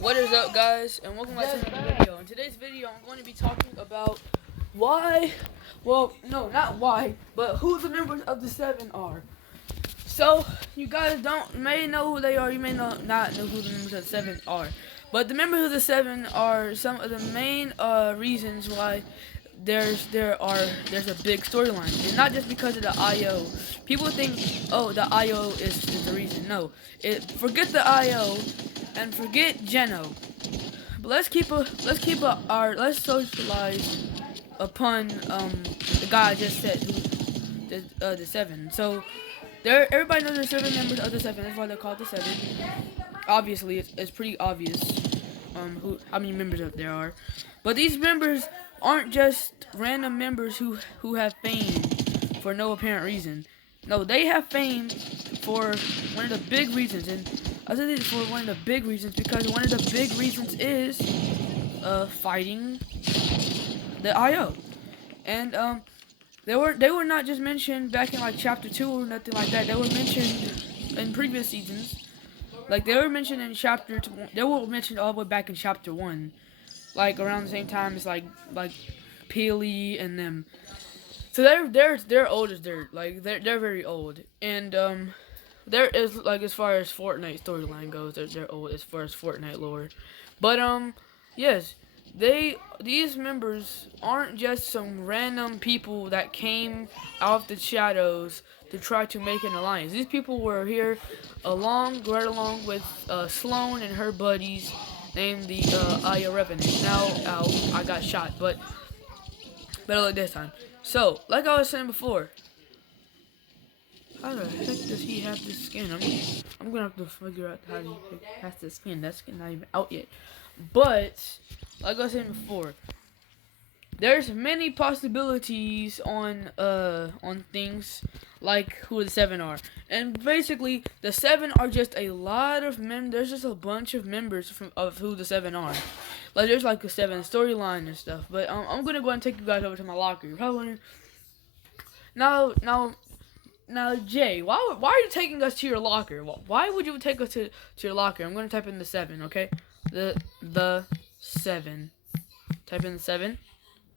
What is up, guys, and welcome back to another video. In today's video, I'm going to be talking about why, well, no, not why, but who the members of the Seven are. So, you guys may know who they are, you may not know who the members of the Seven are. But the members of the Seven are some of the main reasons why there's a big storyline, and not just because of the IO. People think, oh, the IO is the reason. No, forget the IO and forget Geno. But let's socialize upon the guy I just said, the Seven. So everybody knows there's 7 members of the Seven. That's why they're called the Seven. Obviously, it's pretty obvious how many members there are. But these members aren't just random members who have fame for no apparent reason. No, they have fame for one of the big reasons, and I said it for one of the big reasons because one of the big reasons is fighting the IO. And they were not just mentioned back in like chapter 2 or nothing like that. They were mentioned in previous seasons. Like they were mentioned in chapter 2. They were mentioned all the way back in chapter 1. Like around the same time as like Peely and them. So they're old as dirt. Like they're very old. And there is like as far as Fortnite storyline goes, they're old as far as Fortnite lore. But yes, these members aren't just some random people that came out of the shadows to try to make an alliance. These people were here right along with Sloan and her buddies named the Aya Revenant. Now, I got shot, but better luck this time. So, like I was saying before, how the heck does he have this skin? I'm gonna have to figure out how he has this skin. That skin not even out yet. But like I was saying before, there's many possibilities on things like who the Seven are, and basically the Seven are just a lot of There's just a bunch of members of who the Seven are. Like there's like a Seven storyline and stuff. But I'm gonna go and take you guys over to my locker. You're probably wondering, now, Jay, why are you taking us to your locker? Why would you take us to your locker? I'm gonna type in the 7, okay? The 7. Type in the 7.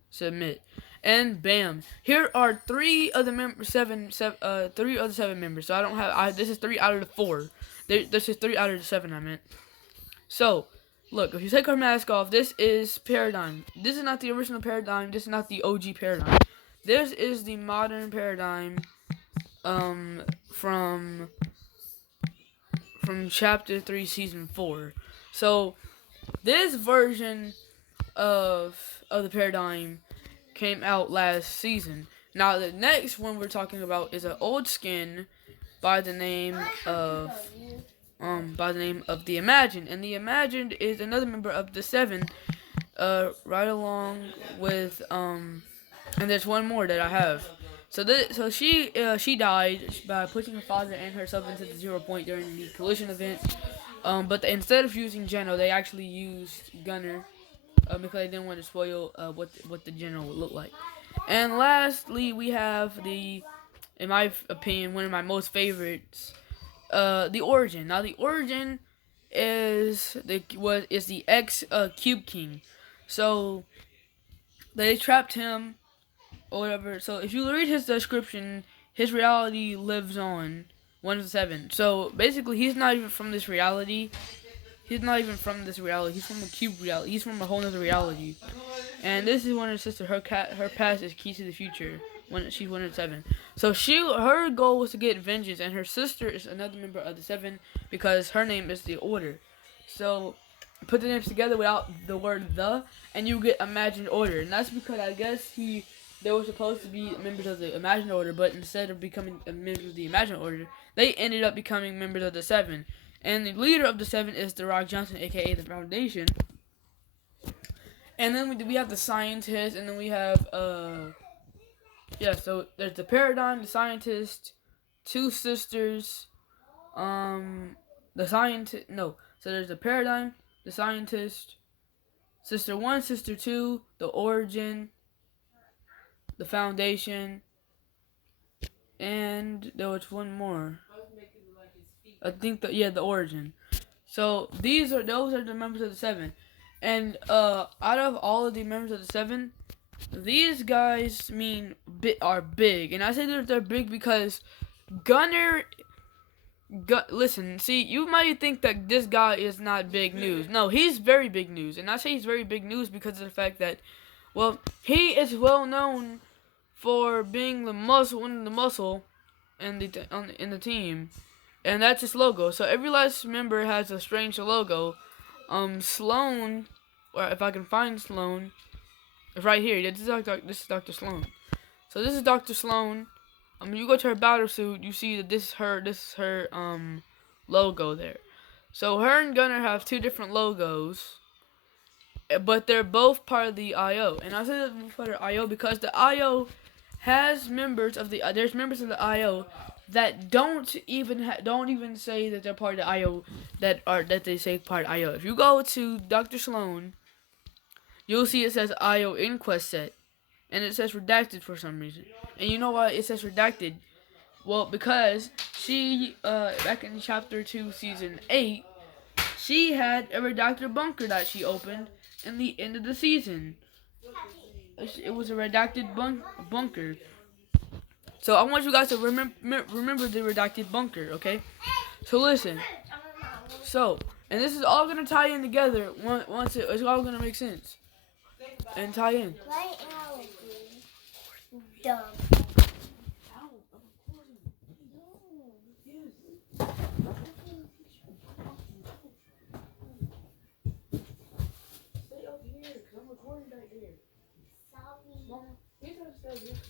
Submit. And bam. Here are 3 of the members. 3 of the 7 members. So I don't have. This is 3 out of the 4. This is 3 out of the 7. I meant. So, look. If you take our mask off, this is Paradigm. This is not the original Paradigm. This is not the OG Paradigm. This is the modern Paradigm. From chapter 3, season 4. So this version of the Paradigm came out last season. Now the next one we're talking about is an old skin by the name of the Imagined, and the Imagined is another member of the 7, right along with and there's one more that I have. So she died by pushing her father and herself into the 0 point during the collision event. But instead of using Geno, they actually used Gunner because they didn't want to spoil what the Geno would look like. And lastly, we have in my opinion, one of my most favorites, the Origin. Now the Origin is the ex Cube King. So they trapped him or whatever. So if you read his description, his reality lives on 1 of 7. So basically, he's not even from this reality. He's from a cube reality. He's from a whole other reality. And this is one of her sister. Her past is key to the future. She's 1 of 7. So her goal was to get vengeance, and her sister is another member of the 7 because her name is the Order. So put the names together without the word the, and you get Imagined Order. And that's because I guess they were supposed to be members of the Imagined Order, but instead of becoming members of the Imagined Order, they ended up becoming members of the 7. And the leader of the 7 is The Rock Johnson, aka the Foundation. And then we have the Scientist, and then we have so there's the Paradigm, the Scientist, 2 sisters, the Scientist. No, so there's the Paradigm, the Scientist, Sister 1, Sister 2, the Origin, the Foundation, and there was one more. I think the Origin. So those are the members of the seven, and out of all of the members of the seven, these guys are big, and I say that they're big because Gunner. Listen, see, you might think that this guy is not big news. No, he's very big news, and I say he's very big news because of the fact that, well, he is well known for being one of the muscle in the team, and that's his logo. So every last member has a strange logo. Sloan, or if I can find Sloan, it's right here. This is Dr. Sloan. So this is Dr. Sloan. You go to her battle suit, you see that this is her logo there. So her and Gunner have two different logos, but they're both part of the IO. And I say that they're part of the IO because the IO has members of the there's members of the IO that don't even say that they're part of the IO that they say part of IO. If you go to Dr. Sloan, you'll see it says IO Inquest Set, and it says redacted for some reason. And you know why it says redacted? Well, because she back in chapter 2, season 8, she had a redacted bunker that she opened in the end of the season. It was a redacted bunker. So I want you guys to remember the redacted bunker, okay? So listen. So, and this is all gonna tie in together once it's all gonna make sense and tie in. Right now, dumb.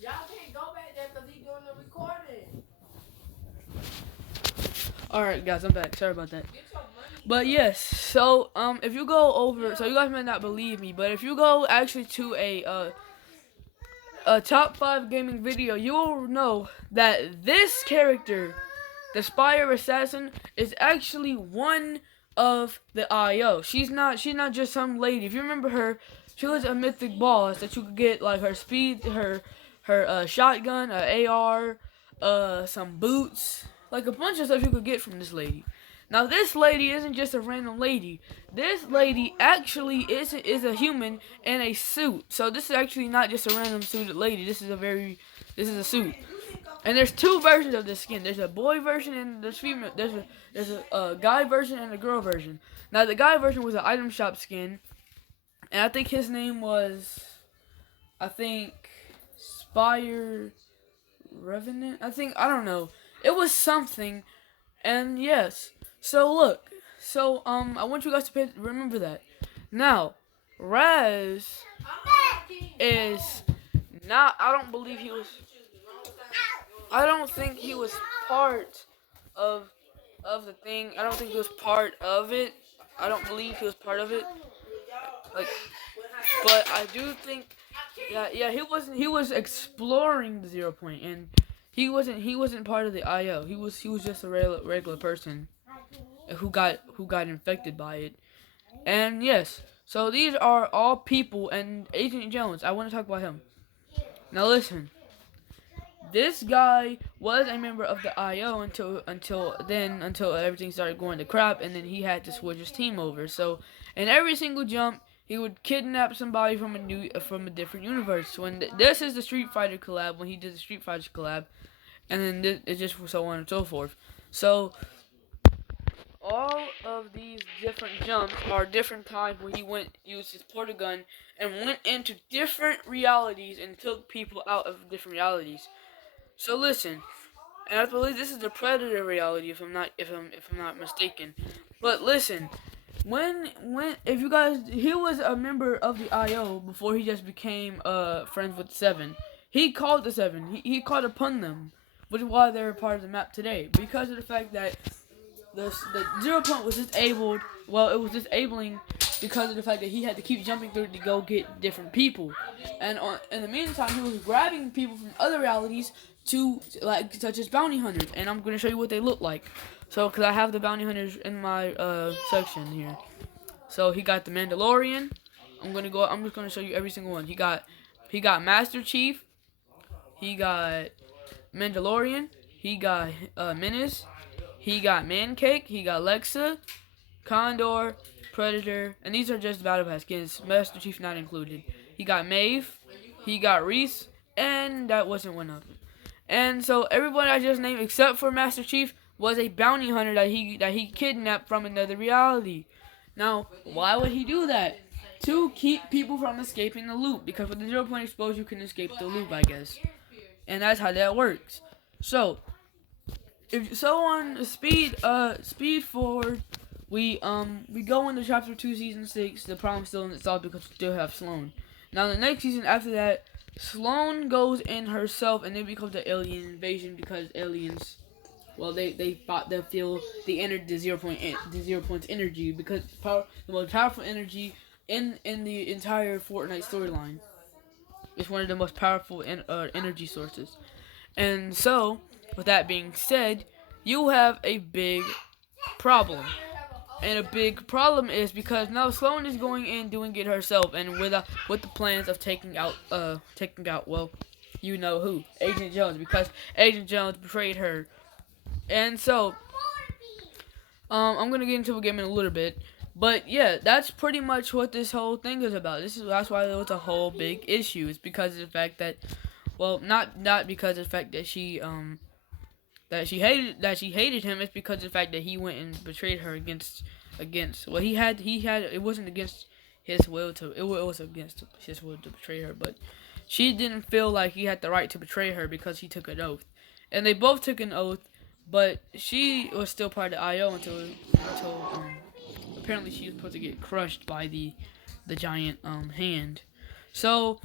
Y'all can't go back there because he's doing the recording. Alright guys, I'm back. Sorry about that. But yes, so if you go over, so you guys might not believe me, but if you go actually to a top 5 gaming video, you will know that this character, the Spire Assassin, is actually one of the IO. She's not just some lady. If you remember her, she was a mythic boss that you could get like her speed, her shotgun, AR, some boots, like a bunch of stuff you could get from this lady. Now this lady isn't just a random lady. This lady actually is a human in a suit. So this is actually not just a random suited lady. This is a suit. And there's two versions of this skin. There's a boy version and there's female. There's a guy version and a girl version. Now the guy version was an item shop skin, and I think his name was, Spire Revenant. I don't know. It was something, and yes. So look. So I want you guys to remember that. Now, Raz is not. I don't believe he was. I don't think he was part of the thing. I don't think he was part of it. I don't believe he was part of it. But I do think, yeah, he was exploring the 0 point, and he wasn't part of the IO. He was just a regular person who got infected by it. And yes, so these are all people, and Agent Jones, I want to talk about him. Now listen. This guy was a member of the IO until everything started going to crap, and then he had to switch his team over. So in every single jump, he would kidnap somebody from a different universe. This is the Street Fighter collab, when he did the Street Fighter collab, and then it's just so on and so forth. So all of these different jumps are different times where he used his portal gun and went into different realities and took people out of different realities. So listen, and I believe this is the Predator reality, if I'm not mistaken. But listen, he was a member of the IO before he just became friends with the Seven. He called the Seven. He called upon them, which is why they're part of the map today. Because of the fact that the 0 point was disabled. Well, it was disabling because of the fact that he had to keep jumping through to go get different people, and in the meantime, he was grabbing people from other realities such as bounty hunters, and I'm gonna show you what they look like. So, cause I have the bounty hunters in my section here. So he got the Mandalorian. I'm just gonna show you every single one. He got Master Chief. He got Mandalorian. He got Menace. He got Mancake. He got Lexa. Condor, Predator, and these are just Battle Pass skins, Master Chief not included. He got Maeve, he got Reese, and that wasn't one of them. And so everyone I just named except for Master Chief was a bounty hunter that he kidnapped from another reality. Now, why would he do that? To keep people from escaping the loop, because with the 0-point exposure you can escape the loop, I guess. And that's how that works. So, on speed forward, we go into chapter 2, season 6. The problem's still in itself because we still have Sloane. Now the next season after that, Sloane goes in herself and it becomes the alien invasion because aliens, well, they feel the 0 points energy because the most powerful energy in the entire Fortnite storyline. It's one of the most powerful energy sources. And so, with that being said, you have a big problem. And a big problem is because now Sloane is going in doing it herself, and with the plans of taking out well, you know who, Agent Jones, because Agent Jones betrayed her. And so, I'm gonna get into a game in a little bit, but yeah, that's pretty much what this whole thing is about. That's why there was a whole big issue. It's because of the fact that, well, not because of the fact that she hated him. It's because of the fact that he went and betrayed her against well, he had it wasn't against his will to it was against his will to betray her, but she didn't feel like he had the right to betray her because he took an oath, and they both took an oath, but she was still part of the IO until apparently she was supposed to get crushed by the giant hand. So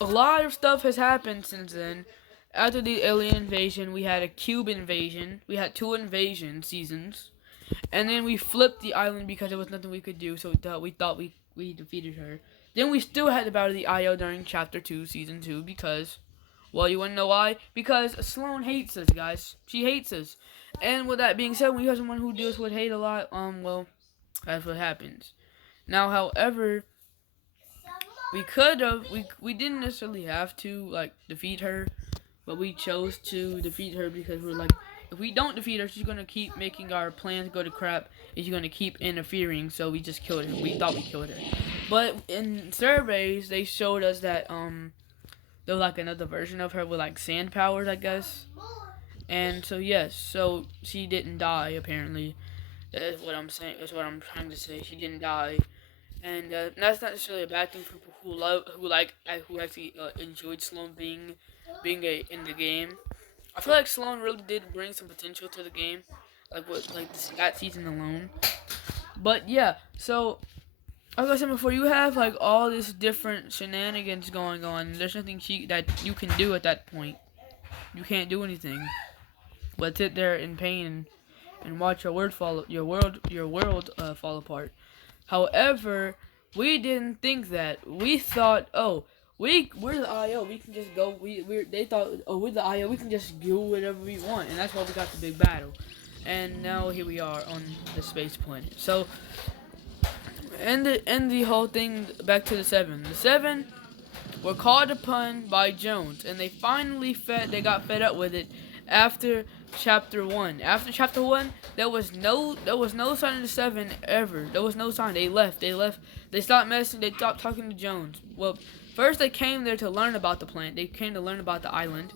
a lot of stuff has happened since then. After the alien invasion, we had a cube invasion. We had 2 invasion seasons. And then we flipped the island because there was nothing we could do, so we thought we defeated her. Then we still had the battle of the IO during Chapter 2, Season 2, because, well, you want to know why? Because Sloane hates us, guys. She hates us. And with that being said, when you have someone who deals with hate a lot, well, that's what happens. Now, however, we didn't necessarily have to, like, defeat her, but we chose to defeat her because we're like, if we don't defeat her, she's gonna keep making our plans go to crap, and she's gonna keep interfering, so we just killed her. We thought we killed her. But in surveys, they showed us that, there was, like, another version of her with, like, sand powers, I guess. And so, yes, so she didn't die, apparently. That's what I'm saying. That's what I'm trying to say. She didn't die. And that's not necessarily a bad thing for people who actually enjoyed Sloane being in the game. I feel like Sloane really did bring some potential to the game, that season alone. But yeah, so like I said before, you have like all this different shenanigans going on. There's nothing that you can do at that point. You can't do anything but sit there in pain and watch your world fall apart. However, we didn't think that. We thought, oh, we're the IO. We can just go. They thought, oh, we're the IO. We can just do whatever we want, and that's why we got the big battle. And now here we are on the space planet. So, end the whole thing back to the 7. The 7 were called upon by Jones, and they finally got fed up with it after Chapter 1. After Chapter 1, there was no sign of the 7 ever. There was no sign. They left. They stopped messing. They stopped talking to Jones. Well, first they came there to learn about the planet. They came to learn about the island,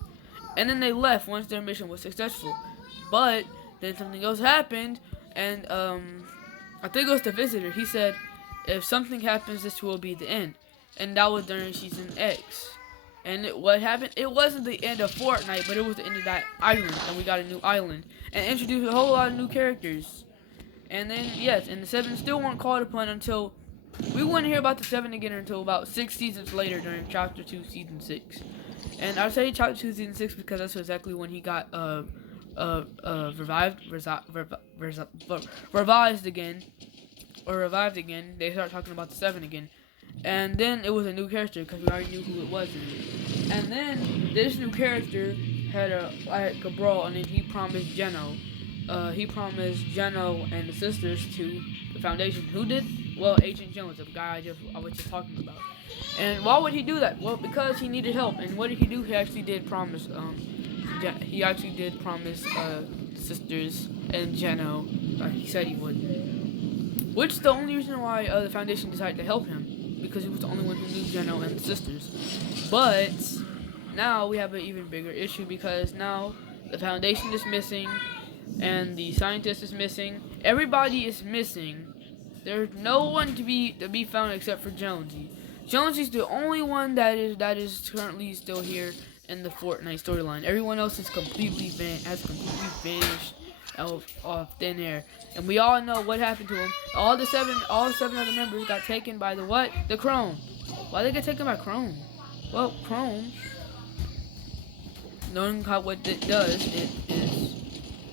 and then they left once their mission was successful. But then something else happened, and I think it was the visitor. He said, if something happens, this will be the end. And that was during Season X. And what happened, it wasn't the end of Fortnite, but it was the end of that island. And we got a new island. And introduced a whole lot of new characters. And then, yes, and the 7 still weren't called upon until... We wouldn't hear about the 7 again until about 6 seasons later during Chapter 2, Season 6. And I say Chapter 2, Season 6 because that's exactly when he got revived again. They start talking about the 7 again. And then it was a new character because we already knew who it was. And then this new character had a brawl, and then he promised Geno. He promised Geno and the sisters to the Foundation. Who did? Well, Agent Jones, the guy I was just talking about. And why would he do that? Well, because he needed help. And what did he do? He actually did promise. He actually did promise sisters and Geno. He said he would. which is the only reason why the foundation decided to help him, because he was the only one who knew Geno and the sisters. But now we have an even bigger issue, because now the foundation is missing, and the scientist is missing. Everybody is missing. There's no one to be found except for Jonesy. Jonesy's the only one that is currently still here in the Fortnite storyline. Everyone else is completely vanished off thin air. And we all know what happened to him. All seven other members got taken by the what? The Chrome. Why did they get taken by Chrome? Well, Chrome, knowing what it does, it is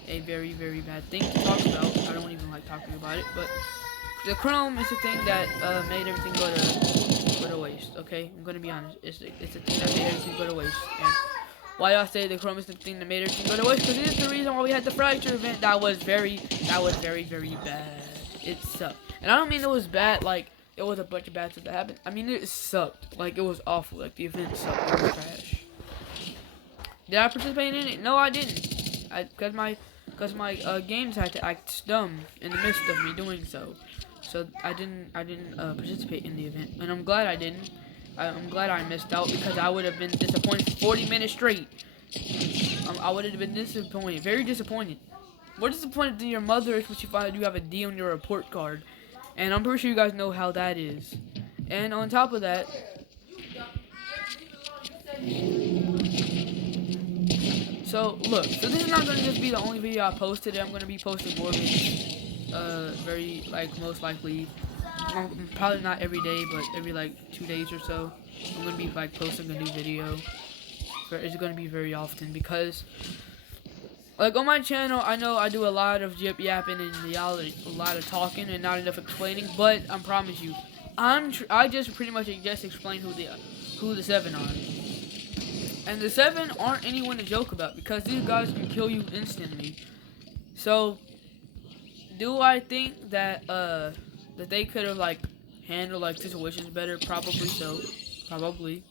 a very, very bad thing to talk about. I don't even like talking about it, but the Chrome is the thing that made everything go to waste. Okay, I'm gonna be honest. It's the thing that made everything go to waste. And why I say the Chrome is the thing that made everything go to waste? Because it's the reason why we had the fracture event. That was very, very bad. It sucked, and I don't mean it was bad like it was a bunch of bad stuff that happened. I mean it sucked. Like it was awful. Like the event sucked. It was trash. Did I participate in it? No, I didn't. Because my games had to act dumb in the midst of me doing so. So I didn't participate in the event, and I'm glad I didn't. I'm glad I missed out, because I would have been disappointed for 40 minutes straight. I would have been disappointed, very disappointed. More disappointed than your mother is when she finds out you have a D on your report card, and I'm pretty sure you guys know how that is. And on top of that, so look, so this is not gonna just be the only video I post today. I'm gonna be posting more videos. Most likely, probably not every day, but every 2 days or so, I'm gonna be posting a new video. It's gonna be very often, because on my channel, I know I do a lot of yip yapping and a lot of talking and not enough explaining. But I promise you, I just pretty much just explain who the 7 are. And the 7 aren't anyone to joke about, because these guys can kill you instantly. So, do I think that that they could have handled situations better? Probably so. Probably.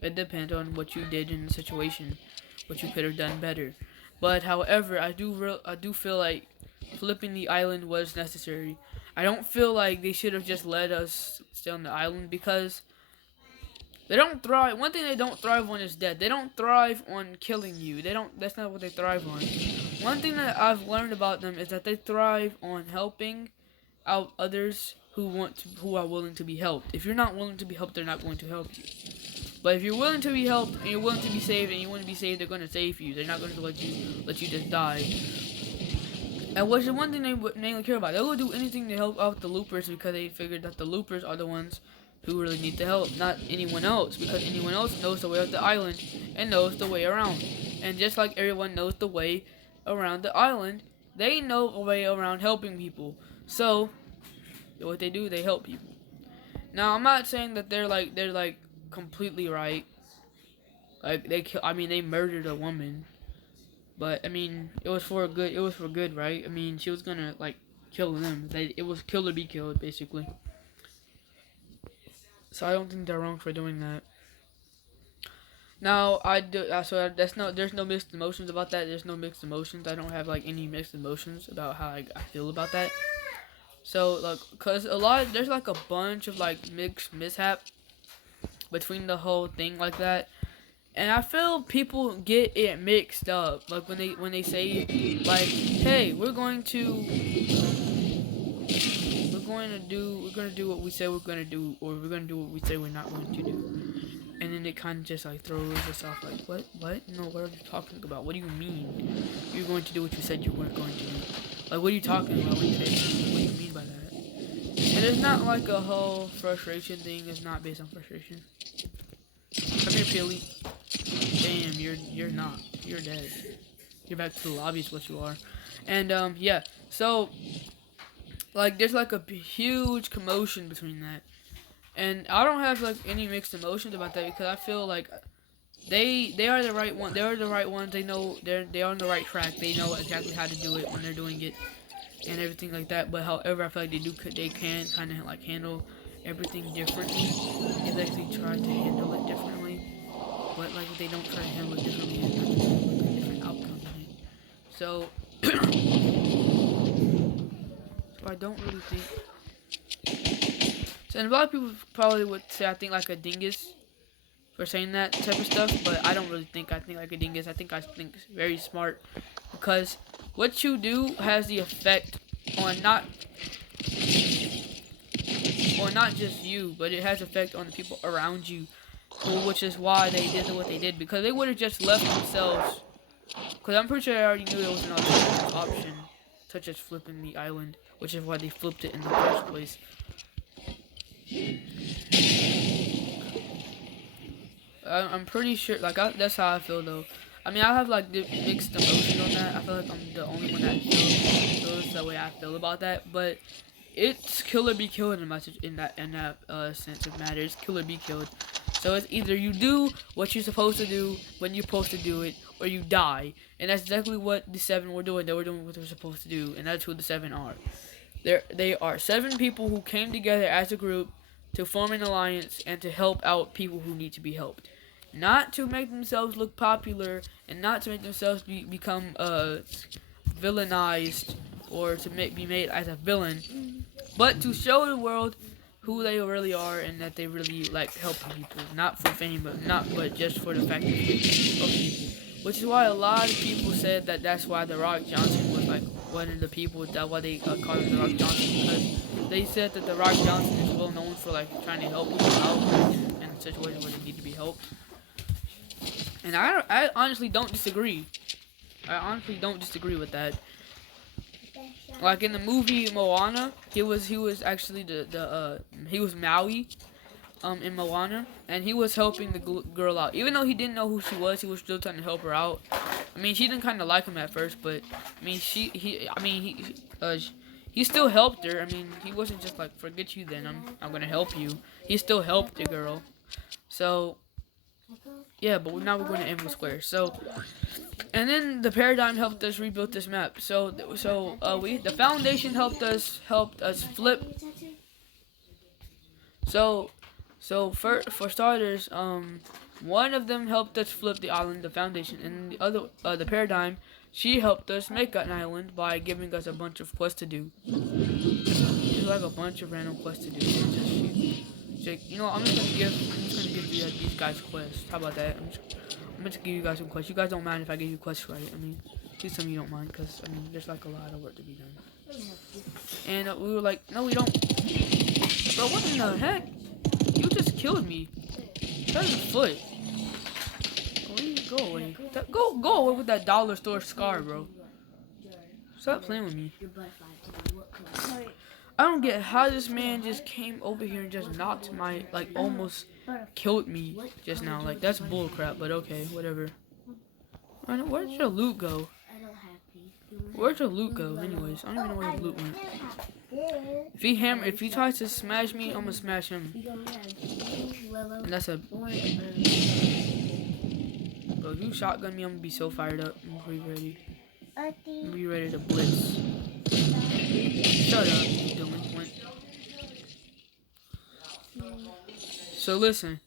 It depends on what you did in the situation, what you could have done better. But however, I do feel like flipping the island was necessary. I don't feel like they should have just let us stay on the island, because they don't thrive. One thing they don't thrive on is death. They don't thrive on killing you. That's not what they thrive on. One thing that I've learned about them is that they thrive on helping out others who are willing to be helped. If you're not willing to be helped, they're not going to help you. But if you're willing to be helped and you're willing to be saved and you want to be saved, they're going to save you. They're not going to let you just die. And what's the one thing they mainly care about? They will do anything to help out the loopers, because they figured that the loopers are the ones who really need the help, not anyone else, because anyone else knows the way of the island and knows the way around. And just like everyone knows the way around the island, they know a way around helping people. So what they do, they help people. Now, I'm not saying that they're completely right. They murdered a woman, but I mean, it was for good, right? I mean, she was gonna kill them. It was kill or be killed, basically. So I don't think they're wrong for doing that. Now, there's no mixed emotions about that. There's no mixed emotions. I don't have any mixed emotions about how I feel about that. So cause there's a bunch of mixed mishap between the whole thing like that. And I feel people get it mixed up. When they say hey, we're going to do what we say we're gonna do, or we're gonna do what we say we're not going to do. And then it kind of just throws us off. What? No, what are you talking about? What do you mean you're going to do what you said you weren't going to do? What are you talking about when you say? What do you mean by that? And it's not a whole frustration thing. It's not based on frustration. Come here, Peely. Damn, you're not. You're dead. You're back to the lobby is what you are. And yeah. So there's a huge commotion between that. And I don't have any mixed emotions about that, because I feel they are the right one. They are the right ones. They know they are on the right track. They know exactly how to do it when they're doing it and everything like that. But however, I feel like they can kind of handle everything differently. If they actually try to handle it differently, but if they don't try to handle it differently, it's not gonna be a different outcome in it. So I don't really think So, and a lot of people probably would say I think like a dingus for saying that type of stuff, but I don't really think I think like a dingus. I think it's very smart because what you do has the effect on not just you, but it has effect on the people around you, which is why they did what they did because they would have just left themselves. Because I'm pretty sure I already knew there was an alternative option, such as flipping the island, which is why they flipped it in the first place. I'm pretty sure, like, that's how I feel, though. I mean, I have, like, mixed emotions on that. I feel like I'm the only one that feels the way I feel about that. But it's kill or be killed in that sense of matters. Kill or be killed. So it's either you do what you're supposed to do when you're supposed to do it, or you die. And that's exactly what the 7 were doing. They were doing what they were supposed to do, and that's who the 7 are. They are 7 people who came together as a group to form an alliance and to help out people who need to be helped. Not to make themselves look popular and not to make themselves become villainized or to be made as a villain, but to show the world who they really are and that they really like helping people, not for fame, but just for the fact that they help people. Which is why a lot of people said that that's why The Rock Johnson was like one of the people that why they called him The Rock Johnson because they said that The Rock Johnson is well known for like trying to help people out in situations where they need to be helped. And I honestly don't disagree. I honestly don't disagree with that. Like in the movie Moana, he was actually he was Maui, in Moana, and he was helping the girl out. Even though he didn't know who she was, he was still trying to help her out. I mean, she didn't kind of like him at first, but I mean, he still helped her. I mean, he wasn't just like forget you then. I'm gonna help you. He still helped the girl. So yeah, but now we're going to Emerald Square. So, and then the Paradigm helped us rebuild this map. So the Foundation helped us flip. So for starters, one of them helped us flip the island, the Foundation, and the other, the Paradigm, she helped us make an island by giving us a bunch of quests to do. There's like a bunch of random quests to do. You know what, I'm just gonna give these guys quests. How about that? I'm just give you guys some quests. You guys don't mind if I give you quests, right? I mean, please tell me you don't mind, because I mean, there's like a lot of work to be done. And we were like, no, we don't. Bro, what in the heck? You just killed me. That is a foot. Go away. Go away with that dollar store scar, bro. Stop playing with me. I don't get how this man just came over here and just knocked my, like, almost killed me just now. Like, that's bullcrap, but okay, whatever. Where'd your loot go? Where'd your loot go, anyways? I don't even know where your loot went. If he tries to smash me, I'm gonna smash him. And that's a... Bro, if you shotgun me, I'm gonna be so fired up. I'm gonna be ready. I'm gonna be ready to blitz. Shut up, you delinquent. So listen.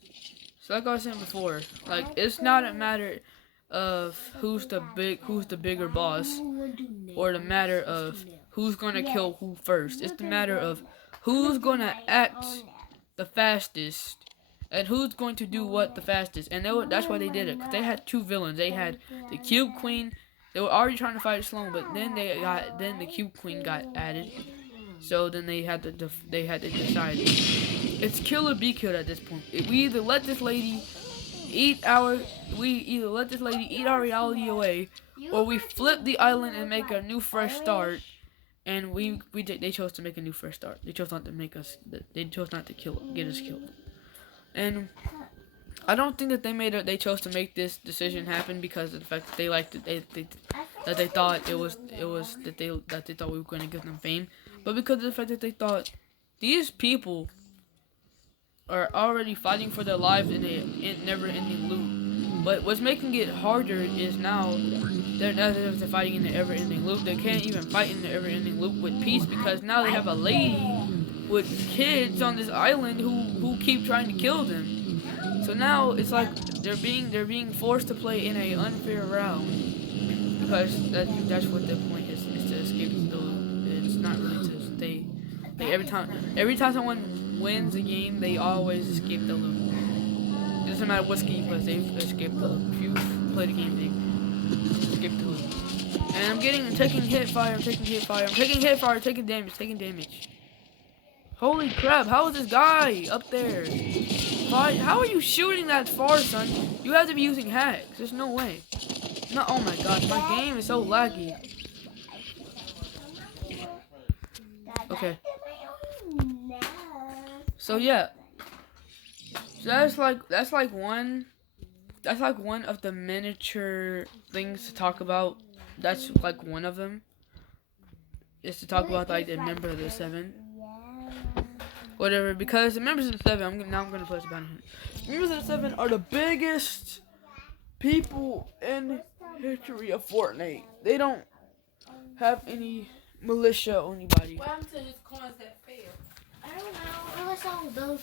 So like I was saying before, like it's not a matter of who's the bigger boss, or the matter of who's gonna kill who first. It's the matter of who's gonna act the fastest and who's going to do what the fastest. And that's why they did it. 'Cause they had 2 villains. They had the Cube Queen. They were already trying to fight Sloan, but then the Cube Queen got added. So then they had to decide. It's kill or be killed at this point. We either let this lady eat our reality away, or we flip the island and make a new fresh start. And they chose to make a new fresh start. They chose not to They chose not to get us killed. And I don't think that they chose to make this decision happen because of the fact that they thought they thought we were going to give them fame, but because of the fact that they thought these people are already fighting for their lives in a never-ending loop. But what's making it harder is now they're fighting in the ever-ending loop. They can't even fight in the ever-ending loop with peace because now they have a lady with kids on this island who keep trying to kill them. So now it's like they're being forced to play in a unfair round because that's what the point is to escape the loop. It's not really to stay. Like every time someone wins a game, they always escape the loop. It doesn't matter what skin you play, they escape the loop. If you play the game, they escape the loop. And I'm taking hit fire, I'm taking hit fire, taking damage. Holy crap, how is this guy up there? How are you shooting that far, son? You have to be using hacks. There's no way. No, oh my gosh, my game is so laggy. Okay. So yeah. So that's like one of the miniature things to talk about. That's like one of them. Is to talk about like the member of the 7. Whatever, because the members of the 7, I'm gonna place a banner here. Members of the 7 are the biggest people in history of Fortnite. They don't have any militia or anybody. What happened to his coins that failed? I don't know. It was all those